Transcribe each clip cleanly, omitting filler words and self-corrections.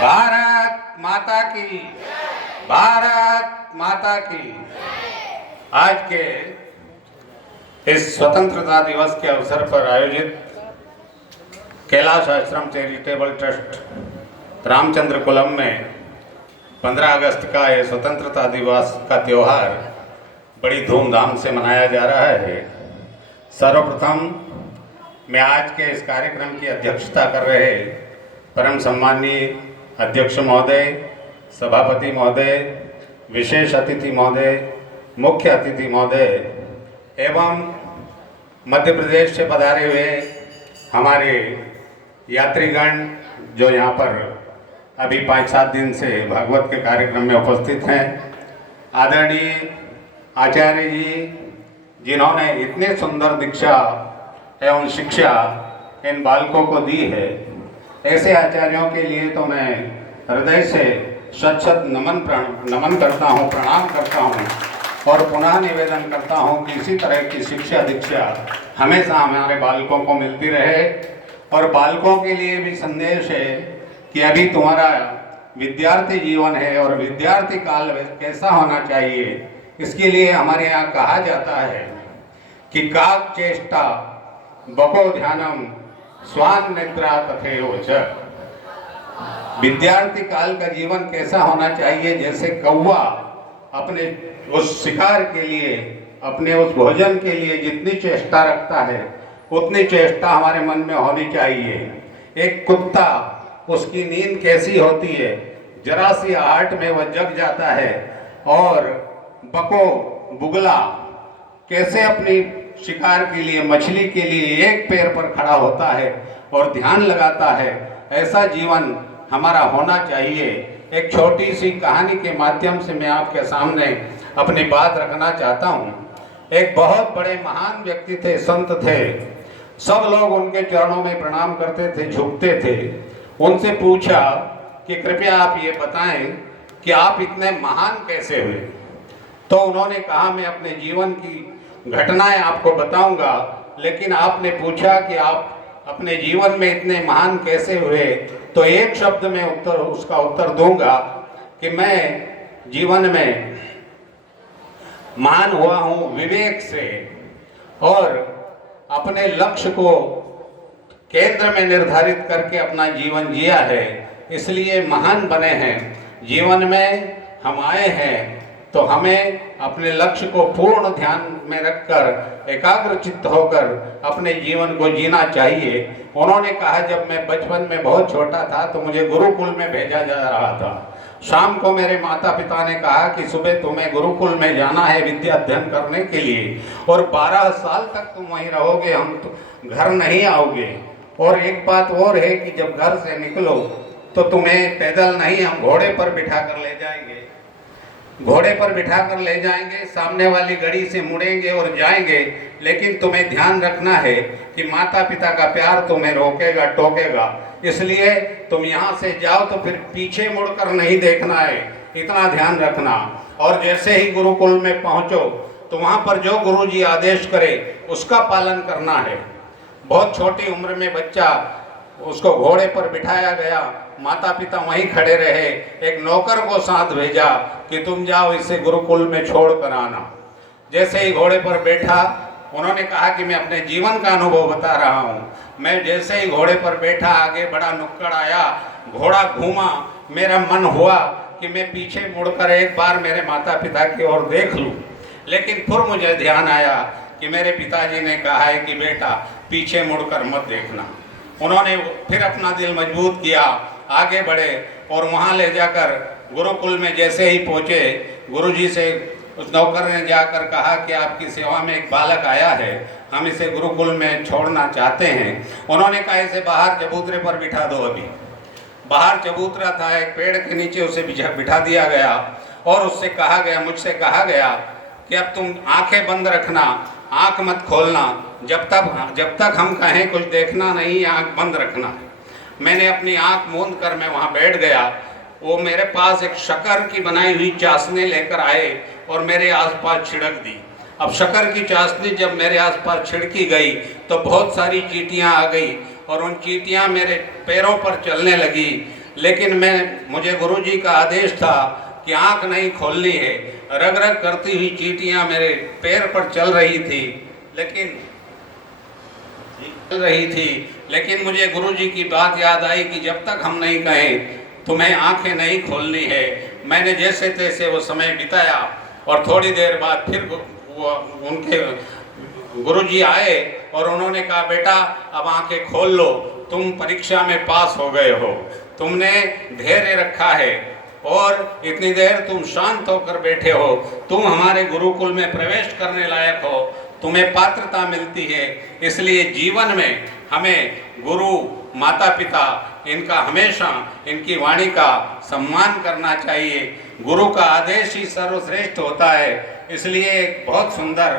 भारत माता की, भारत माता की। आज के इस स्वतंत्रता दिवस के अवसर पर आयोजित कैलाश आश्रम चैरिटेबल ट्रस्ट रामचंद्रकुलम में 15 अगस्त का ये स्वतंत्रता दिवस का त्यौहार बड़ी धूमधाम से मनाया जा रहा है। सर्वप्रथम मैं आज के इस कार्यक्रम की अध्यक्षता कर रहे परम सम्माननीय अध्यक्ष महोदय, सभापति महोदय, विशेष अतिथि महोदय, मुख्य अतिथि महोदय एवं मध्य प्रदेश से पधारे हुए हमारे यात्रीगण जो यहाँ पर अभी 5-7 दिन से भागवत के कार्यक्रम में उपस्थित हैं, आदरणीय आचार्य जी जिन्होंने इतने सुंदर दीक्षा एवं शिक्षा इन बालकों को दी है, ऐसे आचार्यों के लिए तो मैं हृदय से शत नमन करता हूँ, प्रणाम करता हूँ और पुनः निवेदन करता हूँ कि इसी तरह की शिक्षा दीक्षा हमेशा हमारे बालकों को मिलती रहे। और बालकों के लिए भी संदेश है कि अभी तुम्हारा विद्यार्थी जीवन है और विद्यार्थी काल कैसा होना चाहिए, इसके लिए हमारे यहाँ कहा जाता है कि काक चेष्टा बको ध्यानम स्वान निद्रा तथैव च। विद्यार्थी काल का जीवन कैसा होना चाहिए, जैसे कौवा अपने उस शिकार के लिए, अपने उस भोजन के लिए जितनी चेष्टा रखता है उतनी चेष्टा हमारे मन में होनी चाहिए। एक कुत्ता, उसकी नींद कैसी होती है, जरा सी आहट में वह जग जाता है। और बको बुगला कैसे अपनी शिकार के लिए, मछली के लिए एक पैर पर खड़ा होता है और ध्यान लगाता है, ऐसा जीवन हमारा होना चाहिए। एक छोटी सी कहानी के माध्यम से मैं आपके सामने अपनी बात रखना चाहता हूँ। एक बहुत बड़े महान व्यक्ति थे, संत थे, सब लोग उनके चरणों में प्रणाम करते थे, झुकते थे। उनसे पूछा कि कृपया आप ये बताएं कि आप इतने महान कैसे हुए। तो उन्होंने कहा मैं अपने जीवन की घटनाएं आपको बताऊंगा, लेकिन आपने पूछा कि आप अपने जीवन में इतने महान कैसे हुए, तो एक शब्द में उसका उत्तर दूंगा कि मैं जीवन में महान हुआ हूं विवेक से और अपने लक्ष्य को केंद्र में निर्धारित करके अपना जीवन जिया है, इसलिए महान बने हैं। जीवन में हम आए हैं तो हमें अपने लक्ष्य को पूर्ण ध्यान में रखकर एकाग्र चित्त होकर अपने जीवन को जीना चाहिए। उन्होंने कहा जब मैं बचपन में बहुत छोटा था तो मुझे गुरुकुल में भेजा जा रहा था। शाम को मेरे माता पिता ने कहा कि सुबह तुम्हें गुरुकुल में जाना है विद्या अध्ययन करने के लिए और 12 साल तक तुम वहीं रहोगे, हम तो घर नहीं आओगे। और एक बात और है कि जब घर से निकलो तो तुम्हें पैदल नहीं, हम घोड़े पर बिठा कर ले जाएंगे, घोड़े पर बिठा कर ले जाएंगे, सामने वाली गड़ी से मुड़ेंगे और जाएंगे। लेकिन तुम्हें ध्यान रखना है कि माता पिता का प्यार तुम्हें रोकेगा, टोकेगा, इसलिए तुम यहाँ से जाओ तो फिर पीछे मुड़कर नहीं देखना है, इतना ध्यान रखना। और जैसे ही गुरुकुल में पहुँचो तो वहाँ पर जो गुरुजी आदेश करे उसका पालन करना है। बहुत छोटी उम्र में बच्चा, उसको घोड़े पर बिठाया गया, माता पिता वहीं खड़े रहे, एक नौकर को साथ भेजा कि तुम जाओ इसे गुरुकुल में छोड़ कर आना। जैसे ही घोड़े पर बैठा, उन्होंने कहा कि मैं अपने जीवन का अनुभव बता रहा हूँ। मैं जैसे ही घोड़े पर बैठा, आगे बड़ा नुक्कड़ आया, घोड़ा घूमा, मेरा मन हुआ कि मैं पीछे मुड़कर एक बार मेरे माता पिता की ओर देख लूँ, लेकिन फिर मुझे ध्यान आया कि मेरे पिताजी ने कहा है कि बेटा पीछे मुड़कर मत देखना। उन्होंने फिर अपना दिल मजबूत किया, आगे बढ़े और वहाँ ले जाकर गुरुकुल में जैसे ही पहुँचे, गुरुजी से उस नौकर ने जाकर कहा कि आपकी सेवा में एक बालक आया है, हम इसे गुरुकुल में छोड़ना चाहते हैं। उन्होंने कहा इसे बाहर चबूतरे पर बिठा दो। अभी बाहर चबूतरा था, एक पेड़ के नीचे उसे बिठा दिया गया और उससे कहा गया, मुझसे कहा गया कि अब तुम आंखें बंद रखना, आंख मत खोलना, जब तक हम कहें कुछ देखना नहीं, आंख बंद रखना। मैंने अपनी आंख मूंद कर मैं वहाँ बैठ गया। वो मेरे पास एक शक्कर की बनाई हुई चाशनी लेकर आए और मेरे आसपास छिड़क दी। अब शक्कर की चाशनी जब मेरे आसपास छिड़की गई तो बहुत सारी चींटियाँ आ गई और उन चींटियाँ मेरे पैरों पर चलने लगी, लेकिन मुझे गुरुजी का आदेश था कि आंख नहीं खोलनी है। रग रग करती हुई चींटियां मेरे पैर पर चल रही थी, लेकिन मुझे गुरुजी की बात याद आई कि जब तक हम नहीं कहें तुम्हें आंखें नहीं खोलनी है। मैंने जैसे तैसे वो समय बिताया और थोड़ी देर बाद फिर वो उनके गुरुजी आए और उन्होंने कहा, बेटा अब आंखें खोल लो, तुम परीक्षा में पास हो गए हो, तुमने धैर्य रखा है और इतनी देर तुम शांत होकर बैठे हो, तुम हमारे गुरुकुल में प्रवेश करने लायक हो, तुम्हें पात्रता मिलती है। इसलिए जीवन में हमें गुरु माता पिता इनका हमेशा इनकी वाणी का सम्मान करना चाहिए। गुरु का आदेश ही सर्वश्रेष्ठ होता है। इसलिए एक बहुत सुंदर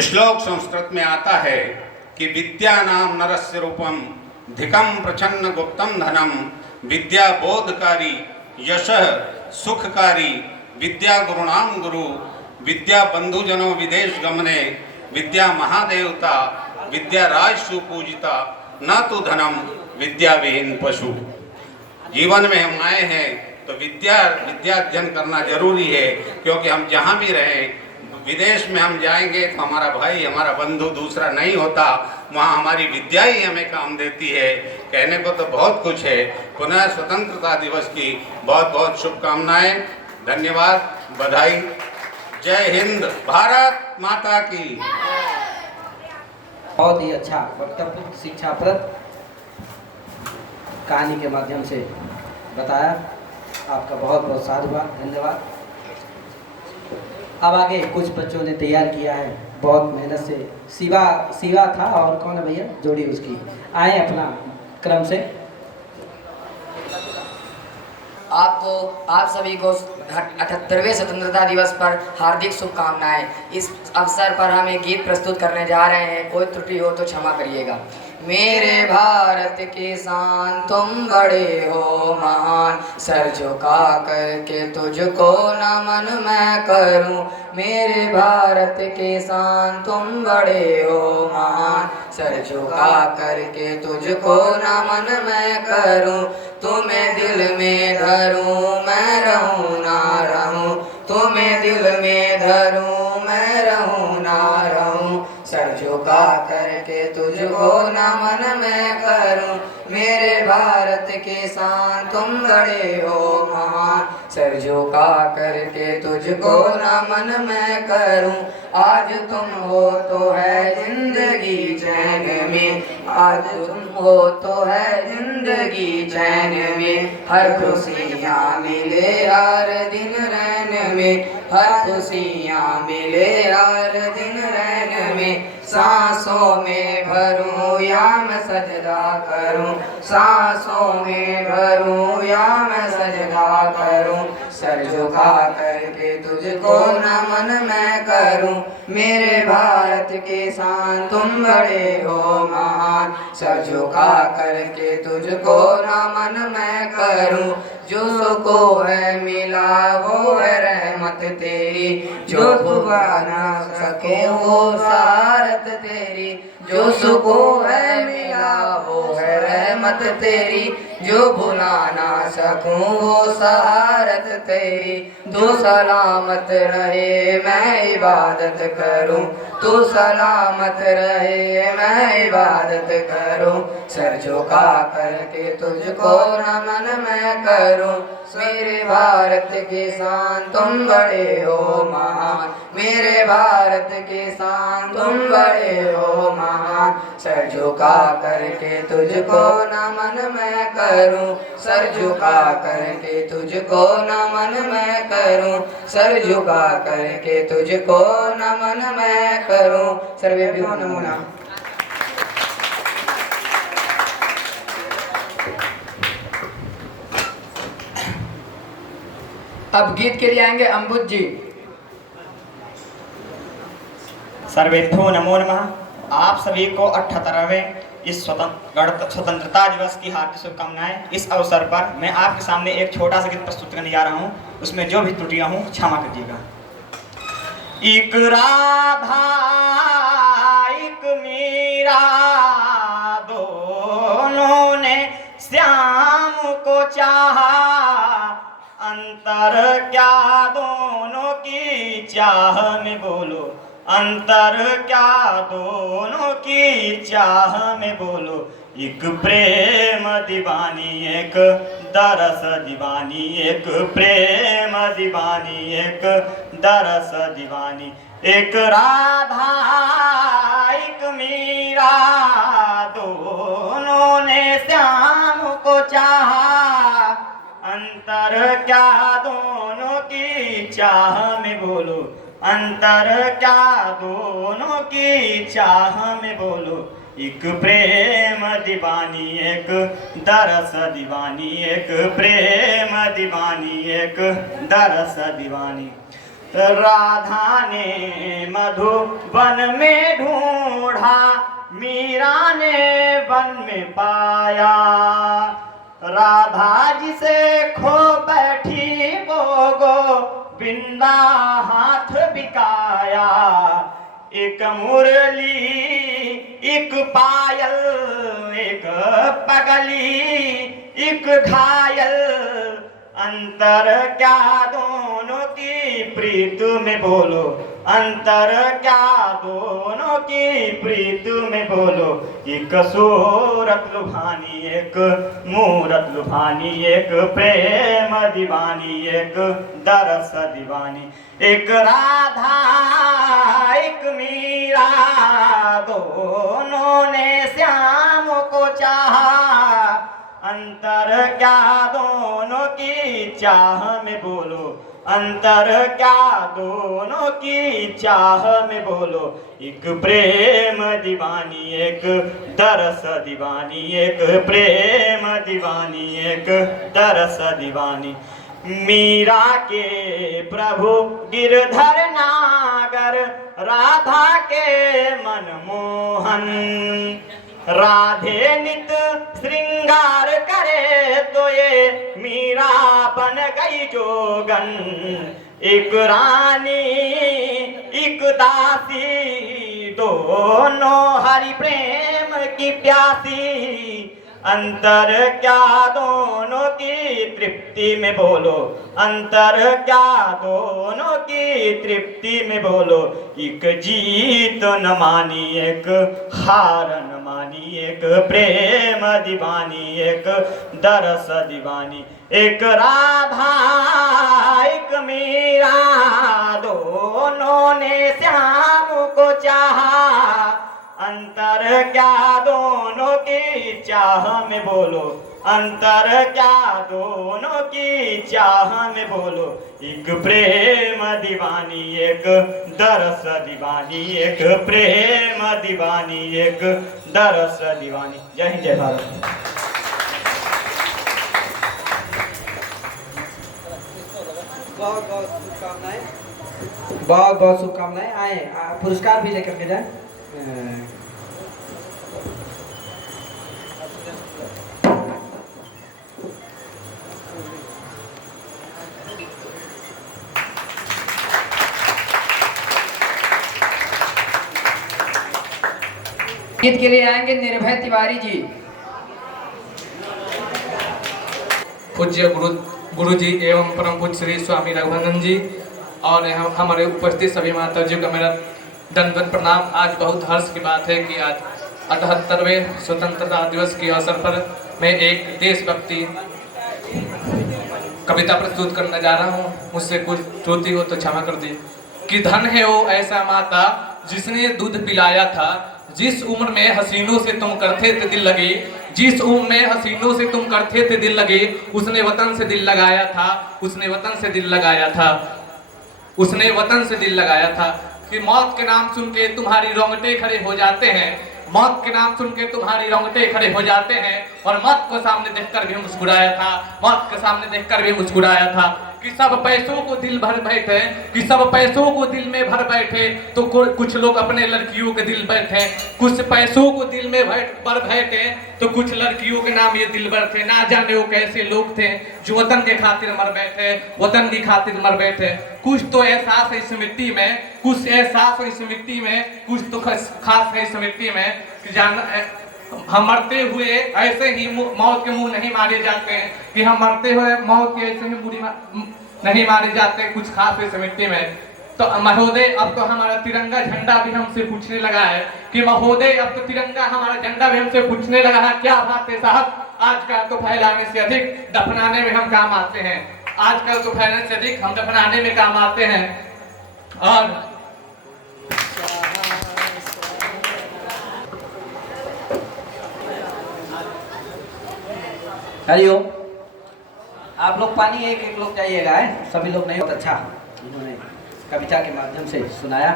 श्लोक संस्कृत में आता है कि विद्या नाम नरस्य रूपम धिकम प्रछन्न गुप्तम धनम विद्या बोधकारी यशः सुखकारी विद्या गुरुणाम गुरु विद्या बंधुजनों विदेश गमने विद्या महादेवता विद्या राज सुपूजिता न तो धनम विद्या विहीन पशु। जीवन में हम आए हैं तो विद्या अध्ययन करना जरूरी है, क्योंकि हम जहाँ भी रहें, विदेश में हम जाएंगे तो हमारा भाई हमारा बंधु दूसरा नहीं होता, वहाँ हमारी विद्या ही हमें काम देती है। कहने को तो बहुत कुछ है। पुनः स्वतंत्रता दिवस की बहुत बहुत शुभकामनाएं, धन्यवाद, बधाई। जय हिंद, भारत माता की। बहुत ही अच्छा वक्तव्य शिक्षाप्रद कहानी के माध्यम से बताया। आपका बहुत बहुत साधुवाद, धन्यवाद। अब आगे कुछ बच्चों ने तैयार किया है बहुत मेहनत से। शिवा था और कौन है भैया जोड़ी उसकी, आए अपना क्रम से। आप सभी को 78वें स्वतंत्रता दिवस पर हार्दिक शुभकामनाएं। इस अवसर पर हम एक गीत प्रस्तुत करने जा रहे हैं, कोई त्रुटि हो तो क्षमा करिएगा। मेरे भारत किसान तुम बड़े हो महान, सर झुका करके तुझको नमन मैं करूं। मेरे भारत किसान तुम बड़े हो महान, सर झुका करके तुझको नमन मैं करूं। तुम्हें दिल में धरूं मैं रहूं ना रहूं, तुम्हें दिल में धरूं मैं रहूं ना रहूं। सर झुका करके तुझको नमन मैं करूं। मेरे भारत किसान तुम बड़े हो महान, सर झुका करके तुझको नमन मैं करूं। आज तुम हो तो है जिंदगी चैन में, आज तुम हो तो है जिंदगी चैन में। हर खुशियाँ मिले हर दिन रैन में, हर खुशियाँ मिले हर दिन रैन में। सांसों में भरूं या मैं सजदा करूं, सांसों में भरूं या मैं सजदा करूं। सर झुका करके तुझको नमन मैं करूं। मेरे भारत किसान तुम बड़े हो महान, सर झुका करके तुझको नमन मैं करूं। जो सुको है मिला वो है रहमत तेरी, जो भुला ना सके वो सहारत तेरी। जो सुको है मिला वो है रहमत तेरी, जो भुला ना सकूं वो सहारत तेरी। तू सलामत रहे मैं इबादत करूं, तू सलामत रहे मैं इबादत करूं। सर झुका करके तुझको नमन मैं करूं। मेरे भारत किसान तुम बड़े हो महान, मेरे भारत किसान तुम बड़े हो महान। सर झुका करके तुझको नमन मैं करूं, सर झुका करके तुझको नमन मैं करूं। सर झुका करके तुझको नमन मैं करूं। सर्वेभ्यो नमो नमः। अब गीत के लिए आएंगे अम्बुज जी। सर्वेभ्यो नमो नमः। आप सभी को 78वें इस स्वतंत्रता दिवस की हार्दिक शुभकामनाएं। इस अवसर पर मैं आपके सामने एक छोटा सा गीत प्रस्तुत करने जा रहा हूं, उसमें जो भी त्रुटियां हों क्षमा कीजिएगा। एक राधा एक मीरा दोनों ने श्याम को चाहा, अंतर क्या दोनों की चाह में बोलो, अंतर क्या दोनों की चाह में बोलो। एक प्रेम दीवानी एक दरस दीवानी, एक प्रेम दीवानी एक दरस दीवानी। एक राधा एक मीरा, दोनों ने श्याम को चाहा, अंतर क्या दोनों की चाह में बोलो, अंतर क्या दोनों की चाह में बोलो। एक प्रेम दीवानी एक दरस दीवानी, एक प्रेम दीवानी एक दरस दीवानी। राधा ने मधुबन में ढूंढा, मीरा ने वन में पाया, राधा जिसे खो बैठी वो गोविंदा हाथ बिकाया। एक मुरली एक पायल, एक पगली एक घायल, अंतर क्या दोनों की प्रीत में बोलो, अंतर क्या दोनों की प्रीत में बोलो। एक सूरत लुभानी एक मूरत लुभानी, एक प्रेम दीवानी एक दरस दीवानी। एक राधा एक मीरा, दोनों ने श्याम को चाहा, अंतर क्या दोनों की चाह में बोलो, अंतर क्या दोनों की चाह में बोलो। एक प्रेम दीवानी एक दरस दीवानी, एक प्रेम दीवानी एक दरस दीवानी। मीरा के प्रभु गिरधर नागर, राधा के मनमोहन, राधे नित श्रृंगार करे तो ये मीरा बन गई जोगन। एक रानी एक दासी, दोनों हरि प्रेम की प्यासी, अंतर क्या दोनों की तृप्ति में बोलो, अंतर क्या दोनों की तृप्ति में बोलो। एक जीत न मानी एक हार न मानी, एक प्रेम दीवानी एक दरस दीवानी। एक राधा एक मीरा, दोनों ने श्याम को चाहा, अंतर क्या दोनों की चाह में बोलो, अंतर क्या दोनों की चाह में बोलो। एक प्रेम दीवानी एक दरस दीवानी, एक प्रेम दीवानी एक दरस दीवानी। जय हिंद जय भारत। बहुत बहुत शुभकामनाएं, बहुत बहुत शुभकामनाएं। आए पुरस्कार भी लेकर के जाए। गीत के लिए आएंगे निर्भय तिवारी जी। पूज्य गुरु जी एवं परम पूज्य श्री स्वामी रघुनंदन जी और हमारे उपस्थित सभी माता जी का मेरा दंडवत प्रणाम। आज बहुत हर्ष की बात है कि आज 78वें स्वतंत्रता दिवस के अवसर पर मैं एक देशभक्ति कविता प्रस्तुत करने जा रहा हूँ। मुझसे कुछ त्रुटि हो तो क्षमा कर दी। कि धन है वो ऐसा माता जिसने दूध पिलाया था, जिस उम्र में हसीनों से तुम करते थे दिल लगी, जिस उम्र में हसीनों से तुम करते थे दिल लगी, उसने वतन से दिल लगाया था, उसने वतन से दिल लगाया था, उसने वतन से दिल लगाया था। कि मौत के नाम सुन के तुम्हारी रोंगटे खड़े हो जाते हैं, मौत के नाम सुन के तुम्हारी रोंगटे खड़े हो जाते हैं। और मौत को सामने देखकर भी मुस्कुराया था, मौत के सामने देखकर भी मुस्कुराया था। कि सब पैसों को दिल भर बैठे, कि सब पैसों को दिल में भर बैठे तो कुछ लोग अपने लड़कियों के दिल बैठे, कुछ पैसों को दिल में भर बैठे तो कुछ लड़कियों के नाम ये दिल भर थे। ना जाने वो कैसे लोग थे जो वतन के खातिर मर बैठे, वतन की खातिर मर बैठे। कुछ तो एहसास है इस मिट्टी में, कुछ एहसास है इस मिट्टी में, कुछ तो खास है इस मिट्टी में। हम मरते हुए ऐसे ही मौत के मुंह नहीं मारे जाते हैं कि हम मरते हुए मौत के ऐसे ही नहीं मारे जाते कुछ खास इस मिट्टी में। तो महोदय अब तो हमारा तिरंगा झंडा भी हमसे पूछने लगा है कि महोदय अब तो तिरंगा हमारा झंडा भी हमसे पूछने लगा है, क्या बात है साहब, आजकल तो फैलाने से अधिक दफनाने में हम काम आते हैं, आजकल तो फैलाने से अधिक हम दफनाने में काम आते हैं। और हरिओम। आप लोग पानी एक एक लोग जाइएगा है, सभी लोग नहीं। बहुत अच्छा इन्होंने कविता के माध्यम से सुनाया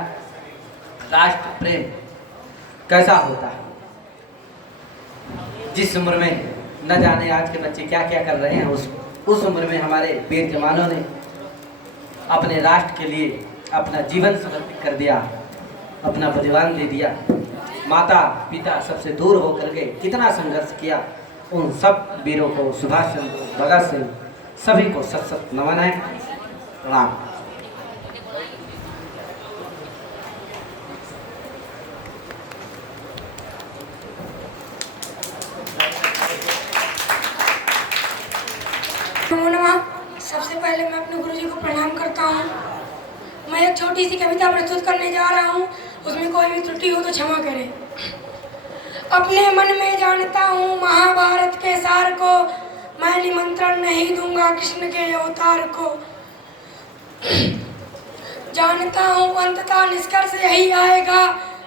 राष्ट्र प्रेम कैसा होता है। जिस उम्र में न जाने आज के बच्चे क्या क्या कर रहे हैं, उस उम्र में हमारे वीर जवानों ने अपने राष्ट्र के लिए अपना जीवन समर्पित कर दिया, अपना बलिदान दे दिया। माता पिता सबसे दूर होकर के कितना संघर्ष किया, उन सब वीरों को, सुभाष चंद्र बोस, भगत सिंह, सभी को सत सत नमन है, प्रणाम। सबसे पहले मैं अपने गुरुजी को प्रणाम करता हूँ। मैं एक छोटी सी कविता प्रस्तुत करने जा रहा हूँ, उसमें कोई भी त्रुटि हो तो क्षमा करें। अपने मन में जानता हूँ महाभारत के सार को, मैं निमंत्रण नहीं दूंगा कृष्ण के अवतार को। जानता हूँ अंततः निष्कर्ष यही आएगा,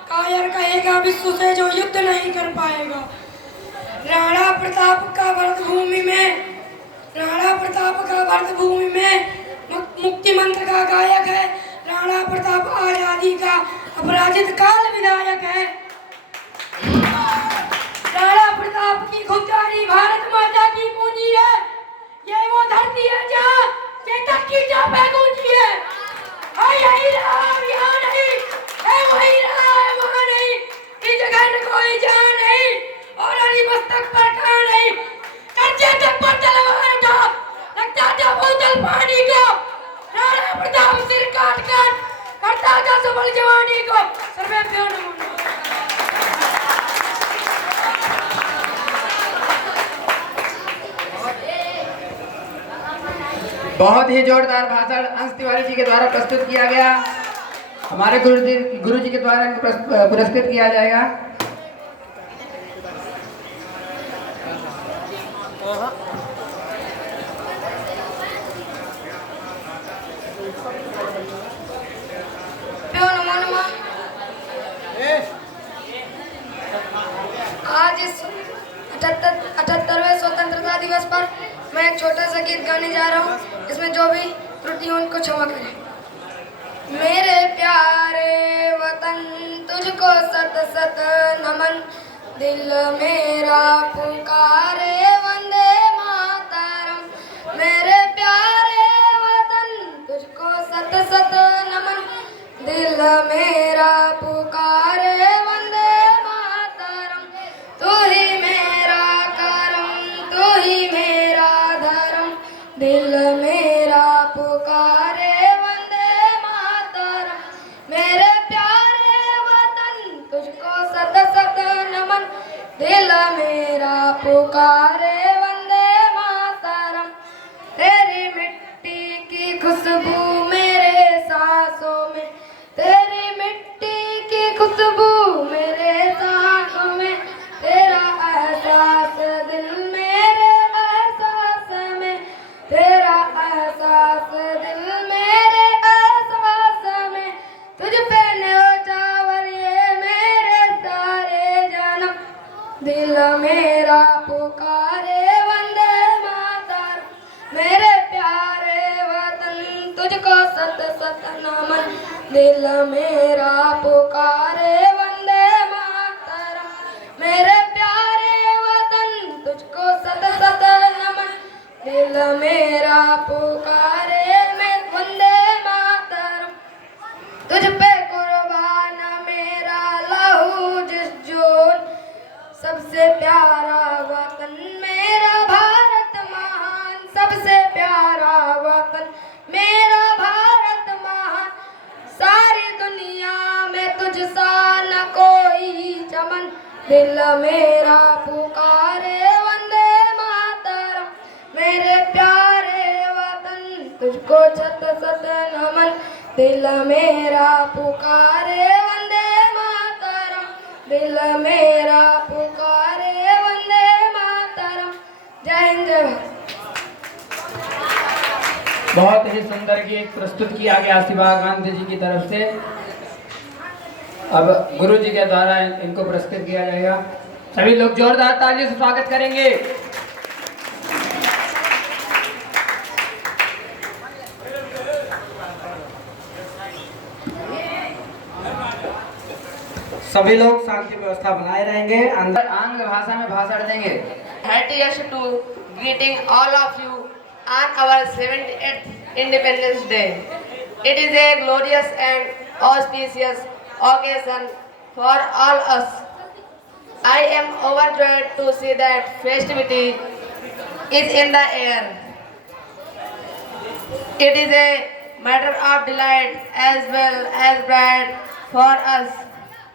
कायर कहेगा विश्व से जो युद्ध नहीं कर पाएगा। राणा प्रताप का भरतभूमि में, राणा प्रताप का भरतभूमि में मुक्ति मंत्र का गायक है। राणा प्रताप आजादी का अपराजित काल विधायक है। राणा प्रताप की खुददारी भारत माता की पूंजी है। ये वो धरती है जहाँ चेतक की चाप है गूंजी है। यही रहा यहाँ नहीं है, वही रहा है वहाँ नहीं, इस जगह न कोई जहाँ नहीं और हरी मस्तक पर कहाँ नहीं। कर्जे तक पर तलवार उठा लगता था बोतल पानी को। राणा प्रताप सिर काट काट करता था सबल जवानी को। सर्वेभ्यो नमो नमः। बहुत ही जोरदार भाषण अंश तिवारी जी के द्वारा प्रस्तुत किया गया। हमारे गुरु जी के द्वारा पुरस्कृत किया जाएगा। आज इस 78वें स्वतंत्रता दिवस पर मैं एक छोटा सा गीत गाने जा रहा हूँ, इसमें जो भी त्रुटि हो उनको क्षमा करें। मेरे प्यारे वतन तुझको सत सत नमन, दिल मेरा पुकारे वंदे मातरम। मेरे प्यारे वतन तुझको सत सत नमन, दिल मेरा पुकारे वंदे मातरम। तू ही मेरा करम, तू ही मेरा धर्म, दिल मेरा पुकारे वंदे मातरम। मेरे प्यारे वतन तुझको सत सत नमन, दिल मेरा पुकारे वंदे मातरम। तेरी मिट्टी की खुशबू मेरे सांसों में, तेरी मिट्टी की खुशबू मेरे सांसों में, तेरा एहसास दिल मेरे एहसास में, तेरा एहसास दिल मेरे एहसास में। तुझ पे न्योछावर ये मेरे सारे जन्म, दिल मेरा पुकारे वंदे मातरम। मेरे प्यारे वतन तुझको सत सत नमन, दिल मेरा पुकारे वंदे मातरम। मेरे प्यारे वतन तुझको सत सत नमन, दिल मेरा पुकारे मैं वंदे मातरम। तुझ पे कुर्बान मेरा लहू जिस जोन, सबसे प्यारा वतन मेरा भारत महान, सबसे प्यारा वतन मेरा भारत महान। सारी दुनिया में तुझ सा न कोई चमन, दिल मेरा को शत शत नमन। दिल मेरा पुकारे वंदे मातरम, दिल मेरा पुकारे वंदे मातरम। जय हिंद जय भारत। बहुत ही सुंदर गीत प्रस्तुत किया गया शिवा गांधी जी की तरफ से। अब गुरु जी के द्वारा इनको पुरस्कृत किया जाएगा। सभी लोग जोरदार ताली से स्वागत करेंगे। सभी लोग शांति व्यवस्था बनाए रहेंगे। अंदर आंग्ल भाषा में भाषण देंगे। Heartiest to greeting all of you on our 78th Independence Day. It is a glorious and auspicious occasion for all us. I am overjoyed to see that festivity is in the air. It is a matter of delight as well as pride for us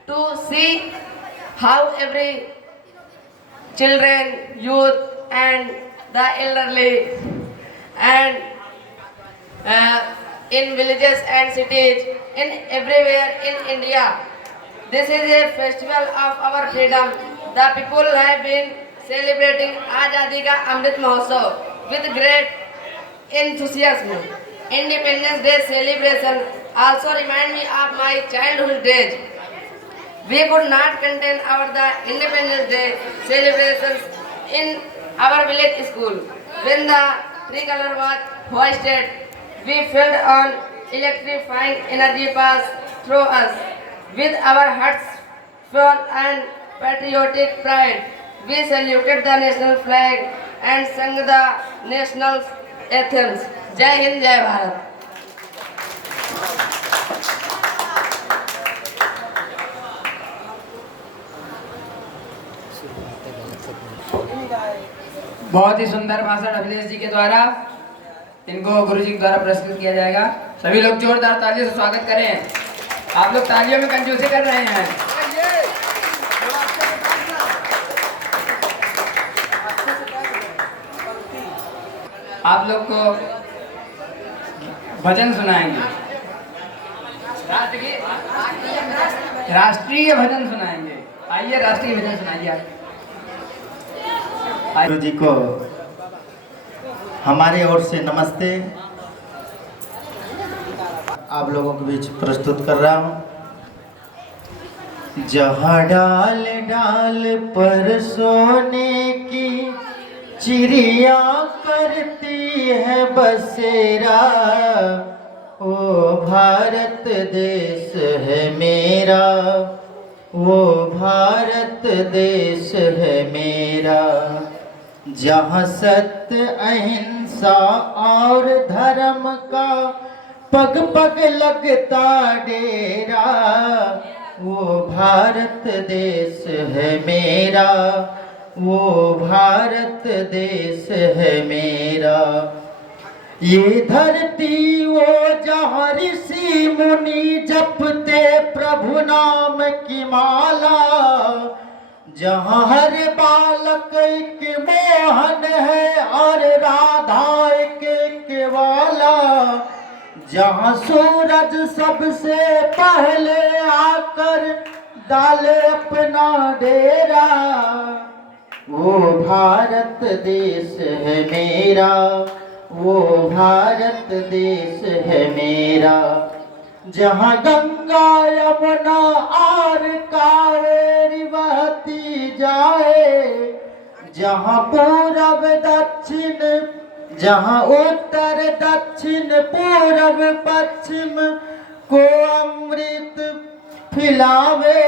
to see how every children, youth and the elderly and in villages and cities, in everywhere in India. This is a festival of our freedom. The people have been celebrating Azadi Ka Amrit Mahotsav with great enthusiasm. Independence Day celebration also remind me of my childhood days. We could not contain the Independence Day celebrations in our village school. When the tricolor was hoisted, we felt an electrifying energy pass through us. With our hearts full and patriotic pride, we saluted the national flag and sang the national anthems. Jai Hind, Jai Bharat. बहुत ही सुंदर भाषण अभिलेष जी के द्वारा इनको गुरु जी के द्वारा प्रस्तुत किया जाएगा। सभी लोग जोरदार तालियों से स्वागत करें। आप लोग तालियों में कंजूसी कर रहे हैं। आप लोग को भजन सुनाएंगे, राष्ट्रीय भजन सुनाएंगे। आइए राष्ट्रीय भजन सुनाइए आप। गुरु जी को हमारे ओर से नमस्ते। आप लोगों के बीच प्रस्तुत कर रहा हूँ। जहाँ डाल डाल पर सोने की चिड़िया करती है बसेरा, वो भारत देश है मेरा, वो भारत देश है मेरा। जहाँ सत्य अहिंसा और धर्म का पग पग लगता डेरा, वो भारत देश है मेरा, वो भारत देश है मेरा। ये धरती वो जहाँ ऋषि मुनि जपते प्रभु नाम की माला, जहाँ हर बालक एक मोहन है और राधा एक वाला, जहाँ सूरज सबसे पहले आकर डाले अपना डेरा, वो भारत देश है मेरा, वो भारत देश है मेरा। जहाँ गंगा यमुना और कावेरी बहती जाए, जहाँ पूरब दक्षिण, जहाँ उत्तर दक्षिण पूरब पश्चिम को अमृत पिलावे,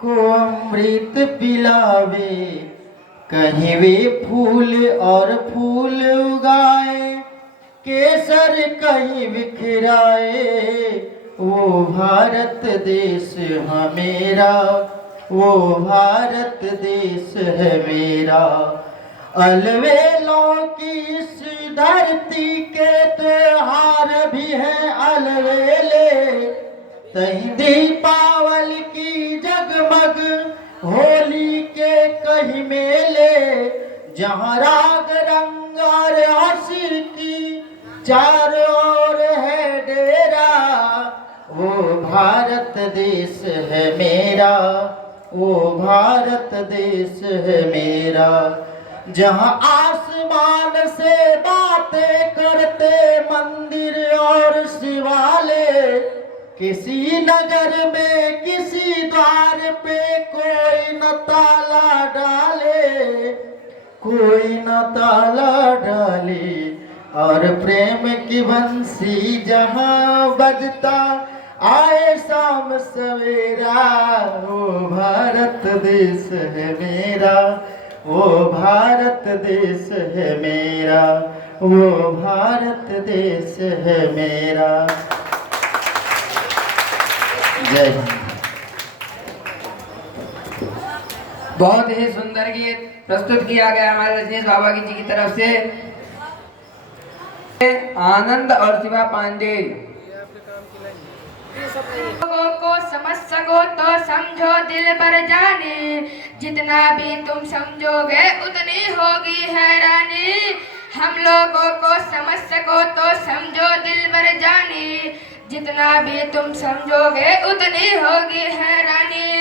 को अमृत पिलावे। कहीं वे फूल और फूल उगाए, केसर कहीं बिखराए, वो भारत देश है मेरा, वो भारत देश है मेरा। अलवेलों की इस धरती के त्योहार भी हैं अलवेले, कहीं दीपावली की जगमग, होली के कहीं मेले, जहाँ राग रंग और हंसी की चारों ओर है डेरा, वो भारत देश है मेरा, वो भारत देश है मेरा। जहाँ आसमान से बातें करते मंदिर और शिवालय, किसी नगर में किसी द्वार पे कोई न ताला डाले, कोई न ताला डाले। और प्रेम की बंसी जहाँ बजता आए शाम सवेरा, वो भारत देश है मेरा, वो भारत देश है मेरा, वो भारत देश है मेरा। जय हिंद। बहुत ही सुंदर गीत प्रस्तुत किया गया हमारे रजनीश बाबा जी की तरफ से। आनंद और शिवा पांडे। लोगों को समझ सको तो समझो दिल भर जाने, जितना भी तुम समझोगे उतनी होगी हैरानी। हम लोगों को समझ सको तो समझो दिल भर जाने, जितना भी तुम समझोगे उतनी होगी हैरानी।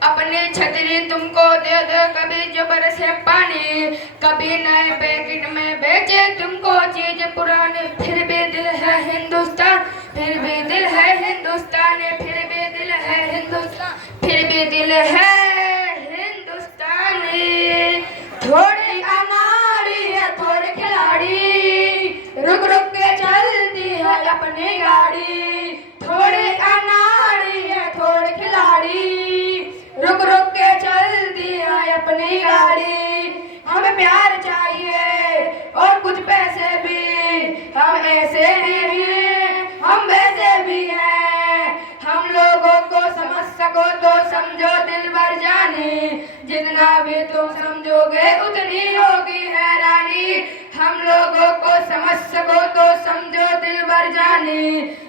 अपनी छतरी तुमको दे दो कभी जो बरसे पानी, कभी नए पैकेट में बेचे तुमको चीज पुरानी। फिर भी दिल है हिंदुस्तान, फिर भी दिल है हिंदुस्तान, फिर भी दिल है हिंदुस्तान, फिर भी दिल है हिंदुस्तानी। थोड़ी अनाड़ी है थोड़ी खिलाड़ी, रुक रुक के चलती है अपनी गाड़ी। थोड़ी अनाड़ी है थोड़ी खिलाड़ी, रुक रुक के चलती है अपनी गाड़ी। हमें प्यार चाहिए और कुछ पैसे भी, हम ऐसे नहीं हैं हम वैसे भी हैं। हम लोगों को समझ सको तो समझो दिल भर जाने, जितना भी तुम समझोगे उतनी होगी हैरानी। हम लोगों को समझ सको तो समझो दिल भर जाने,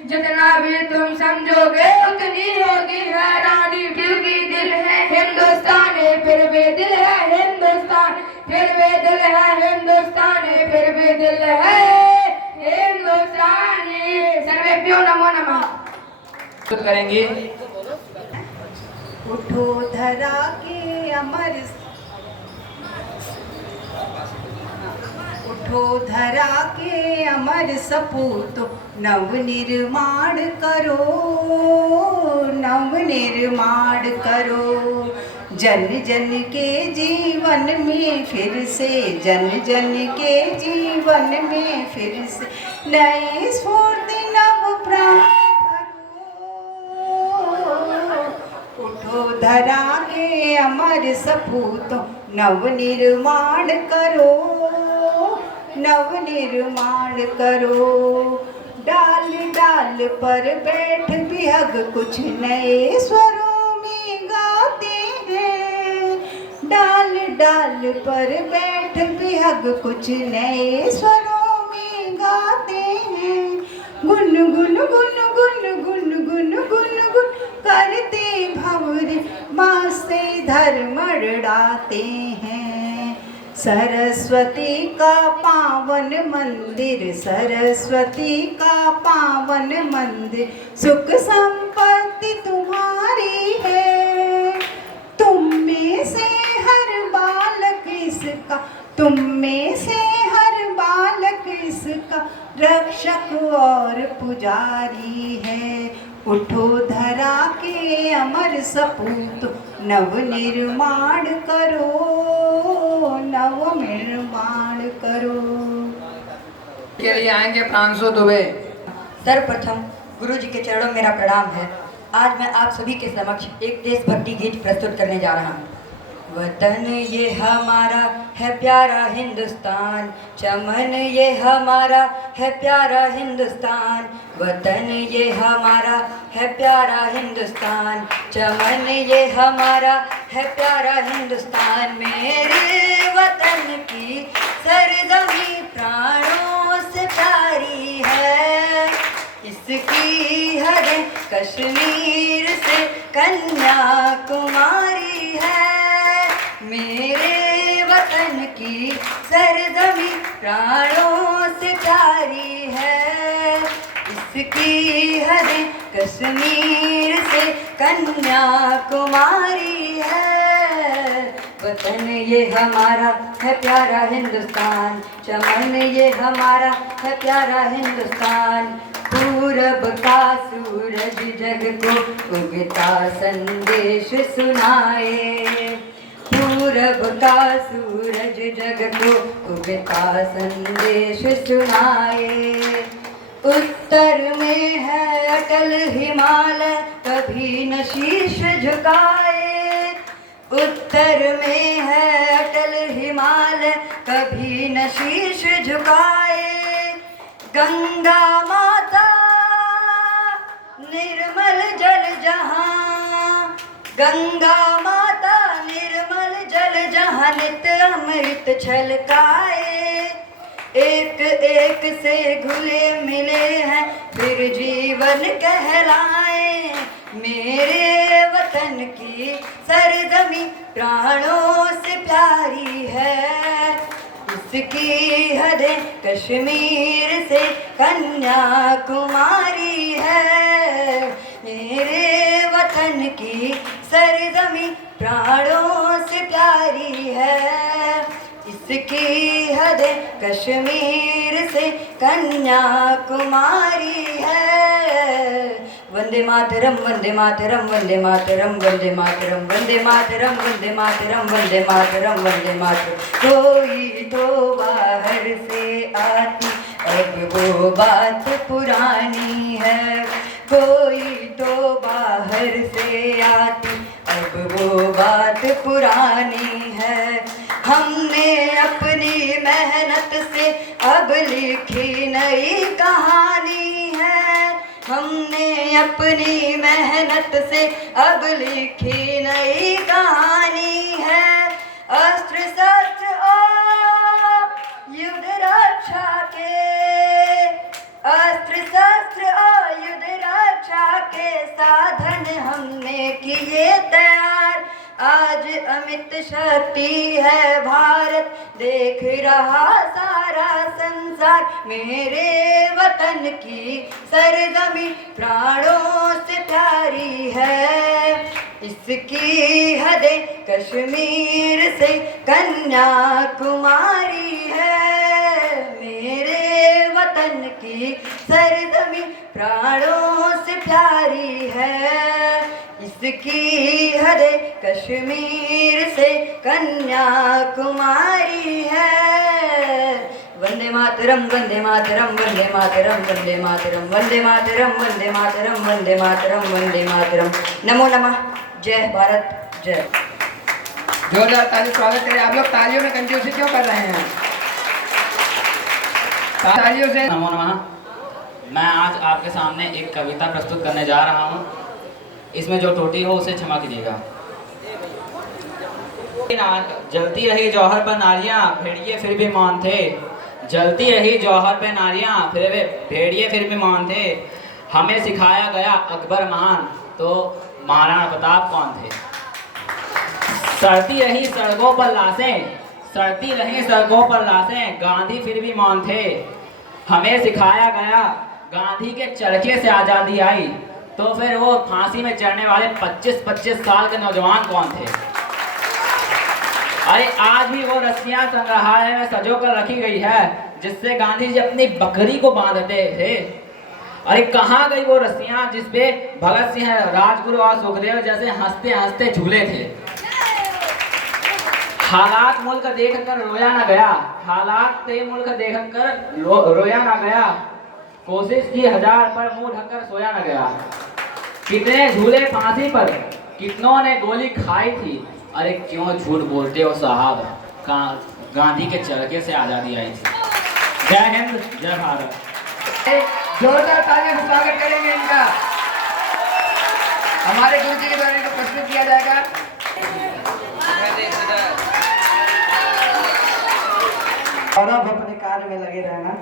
जितना भी तुम समझोगे उतनी होगी हैरानी। फिर भी दिल है हिंदुस्तान, फिर भी दिल है हिंदुस्तान, फिर भी दिल है हिंदुस्तान, फिर भी दिल है हिंदुस्तानी। सर्वेभ्यो नमो नमः। करेंगे। उठो धरा के अमर, उठो धरा के अमर सपूत, नव निर्माण करो, नव निर्माण करो। जन जन के जीवन में फिर से, जन जन के जीवन में फिर से नई स्फूर्ति नव प्राण भरो। उठो धरा के अमर सपूत, नव निर्माण करो, नव निर्माण करो। डाल डाल पर बैठ बिहग कुछ नए स्वरों में गाते हैं। डाल डाल पर बैठ बिहग कुछ नए स्वरों में गाते हैं। गुन गुन गुन गुन गुन गुन गुन गुन करते भंवरे मासे धर्म मड़ाते हैं। सरस्वती का पावन मंदिर, सरस्वती का पावन मंदिर, सुख संपत्ति तुम्हारी है। तुम में से हर बालक इसका, तुम में से हर बालक इसका रक्षक और पुजारी है। उठो धरा के अमर सपूत, नव निर्माण करो, नव निर्माण करो। के लिए आएंगे प्रांशु दुबे। सर्वप्रथम गुरु जी के चरणों में मेरा प्रणाम है। आज मैं आप सभी के समक्ष एक देशभक्ति गीत प्रस्तुत करने जा रहा हूँ। वतन ये हमारा है प्यारा हिंदुस्तान, चमन ये हमारा है प्यारा हिंदुस्तान। वतन ये हमारा है प्यारा हिंदुस्तान, चमन ये हमारा है प्यारा हिंदुस्तान। मेरे वतन की सरजमी प्राणों से प्यारी है, इसकी हदें कश्मीर से कन्याकुमारी है। मेरे वतन की सरजमी प्राणों से प्यारी है। इसकी हदें कश्मीर से कन्याकुमारी है। वतन ये हमारा है प्यारा हिंदुस्तान, चमन ये हमारा है प्यारा हिंदुस्तान। पूरब का सूरज जग को उगता संदेश सुनाए। पूरब का सूरज जग को उगता संदेश सुनाए। उत्तर में है अटल हिमालय, कभी न शीश झुकाए। उत्तर में है अटल हिमालय, कभी न शीश झुकाए। गंगा माता निर्मल जल जहाँ, गंगा माता निर्मल जल जहाँ नित अमृत छलकाए। एक एक से घुले मिले हैं फिर जीवन कहलाए। मेरे वतन की सरजमी प्राणों से प्यारी है। इसकी हदें कश्मीर से कन्याकुमारी है। मेरे वतन की सरजमी प्राणों से प्यारी है। इसकी हदें कश्मीर से कन्याकुमारी है। वंदे मातरम वंदे मातरम वंदे मातरम वंदे मातरम वंदे मातरम वंदे मातरम वंदे मातरम वंदे मातरम। कोई तो बाहर से आती अब वो बात पुरानी है। कोई तो बाहर से आती अब वो बात पुरानी है। हमने अपनी मेहनत से अब लिखी नई कहानी है। हमने अपनी मेहनत से अब लिखी नई कहानी है। अस्त्र शस्त्र और युद्ध रक्षा के, अस्त्र शस्त्र और युद्ध रक्षा के साधन हमने किए तैयार। आज अमित शक्ति है भारत, देख रहा सारा संसार। मेरे वतन की सरजमी प्राणों से प्यारी है। इसकी हदें कश्मीर से कन्याकुमारी है। मेरे वतन की सरजमी प्राणों से प्यारी है। इसकी हदें कश्मीर से कन्याकुमारी है। वंदे मातरम वंदे मातरम वंदे मातरम वंदे मातरम वंदे मातरम वंदे मातरम वंदे मातरम वंदे मातरम। नमो नमः। जय भारत जय। जोरदार ताली स्वागत करें। आप लोग तालियों में कंजूसी क्यों कर रहे हैं? तालियों से। नमो नमः। मैं आज आपके सामने एक कविता प्रस्तुत करने जा रहा हूँ। इसमें जो त्रुटि हो उसे क्षमा कीजिएगा। जलती रही जौहर पर नारियां, भेड़िए फिर भी मान थे। जलती रही जौहर पे नारियां, फिर भेड़िए फिर भी मान थे। हमें सिखाया गया अकबर महान, तो महाराणा प्रताप कौन थे? सड़ती रही सड़कों पर लाशें, सड़ती रही सड़कों पर लाशें, गांधी फिर भी मौन थे। हमें सिखाया गया गांधी के चरखे से आज़ादी आई, तो फिर वो फांसी में चढ़ने वाले 25-25 साल के नौजवान कौन थे? अरे आज भी वो रस्सियां संग्रहालय में सजो कर रखी गई है जिससे गांधी जी अपनी बकरी को बांधते थे। अरे कहाँ गई वो रस्सियां जिसपे भगत सिंह, राजगुरु और सुखदेव जैसे हंसते हंसते झूले थे? हालात मुल्क देखकर रोया ना गया, हालात ते मुल्क देखकर रोया ना गया। कोशिश की 1000 पर मुंह ढककर सोया ना गया। कितने झूले फांसी पर, कितनों ने गोली खाई थी। अरे क्यों झूठ बोलते हो साहब, गांधी के चरखे से आज़ादी आई थी। जय हिंद जय भारत। जोरदार तालियों से स्वागत करेंगे इनका। हमारे गुरु जी के द्वारा इनको प्रस्तुत किया जाएगा। और अब अपने कार्य में लगे रहना।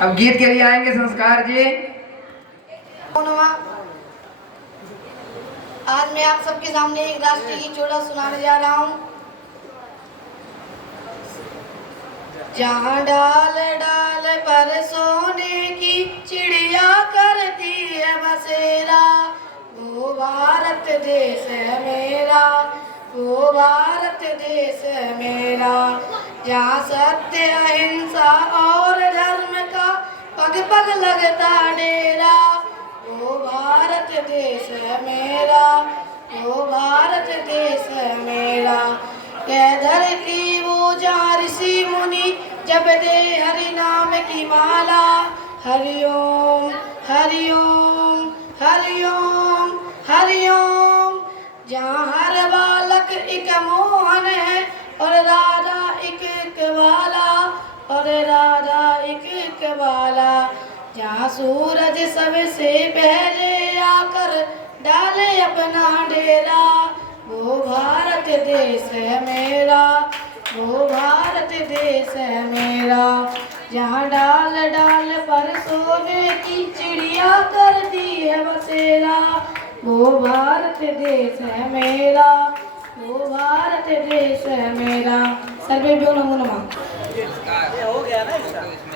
अब गीत के लिए आएंगे संस्कार जी। आज मैं आप सबके सामने एक राष्ट्रीय गीत जोड़ा सुनाने जा रहा हूँ। जहाँ डाल डाल पर सोने की चिड़िया करती है बसेरा, वो भारत देश है मेरा, वो भारत देश है मेरा। जहाँ सत्य अहिंसा और धर्म का पग पग लगता डेरा, वो भारत देश है मेरा, वो भारत देश है मेरा। यह धरती वो जहाँ ऋषि मुनि जपते हरि नाम की माला, हरिओम हरिओम हरिओम हरिओम। जहाँ हर बालक एक मोहन है और राधा एक बाला, और राधा एक बाला। जहाँ सूरज सबसे पहले आकर डाले अपना डेरा, वो भारत देश है मेरा, वो भारत देश है मेरा। जहाँ डाल डाल पर सोने की चिड़िया करती है बसेरा, वो भारत देश है मेरा, वो भारत देश है मेरा। सर्वेभ्यो नमो नमः। हो गया ना इसका।